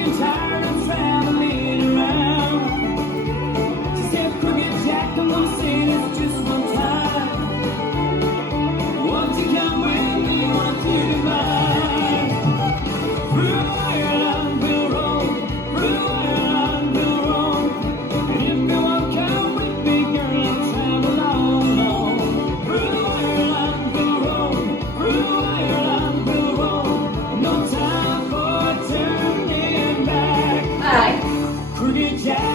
getting tired of traveling around. She said, Crooked Jack, I'm gonna say this just one time. Won't you come with me? Won't you divide? Through Ireland we'll roam, through Ireland we'll roam. And if you won't come with me, girl, I'll travel on. Through Ireland we'll roam, through Ireland we'll roam. No time for turning back. Alright. Crooked Jack.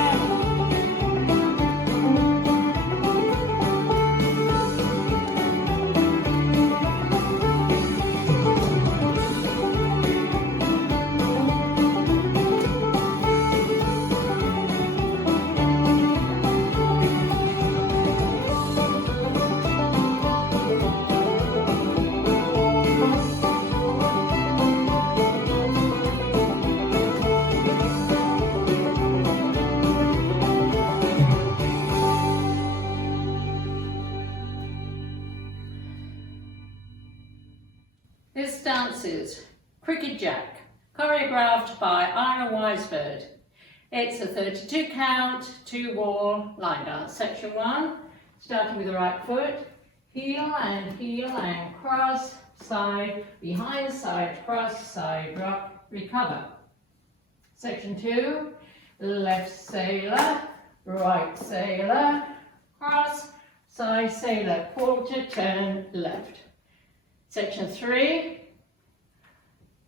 This dance is Crooked Jack, choreographed by Ira Weisberg. It's a 32 count, 2-wall line dance. Section 1, starting with the right foot, heel and cross, side, behind, side, cross, side, rock, recover. Section 2, left sailor, right sailor, cross, side sailor, quarter, turn, left. Section 3,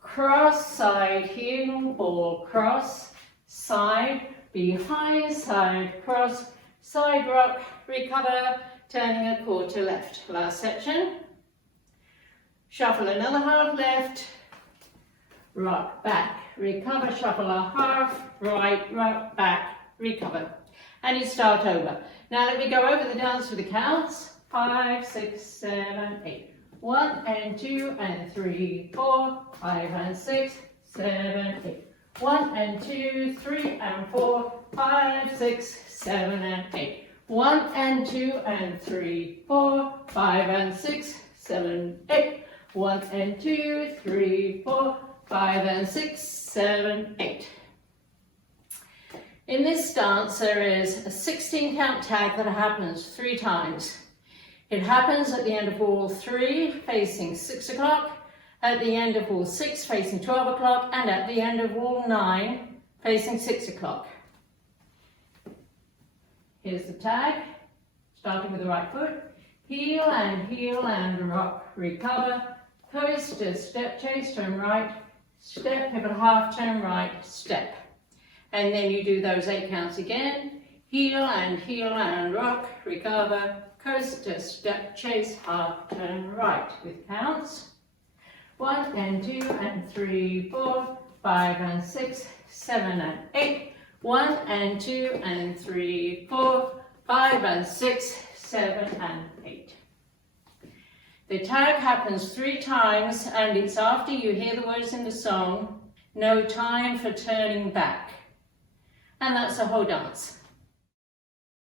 cross, side, heel, ball, cross, side, behind, side, cross, side, rock, recover, turning a quarter left. Last section. Shuffle another half left, rock, back, recover, shuffle a half, right, rock, back, recover. And you start over. Now let me go over the dance with the counts. 5, 6, 7, 8. 1 and 2 and 3, 4, 5 and 6, 7, 8. 1 and 2, 3 and 4, 5, 6, 7 and 8. 1 and 2 and 3, 4, 5 and 6, 7, 8. 1 and 2, 3, 4, 5 and 6, 7, 8. In this dance there is a 16 count tag that happens 3 times. It happens at the end of wall 3, facing 6 o'clock, at the end of wall 6, facing 12 o'clock, and at the end of wall 9, facing 6 o'clock. Here's the tag, starting with the right foot, heel and rock, recover, coaster, step, chase, turn right, step, pivot half, turn right, step. And then you do those 8 counts again, heel and rock, recover, coaster, step, chase, half, turn right with counts. 1 and 2 and 3, 4, 5 and 6, 7 and 8. 1 and 2 and 3, 4, 5 and 6, 7 and 8. The tag happens 3 times and it's after you hear the words in the song, no time for turning back. And that's the whole dance.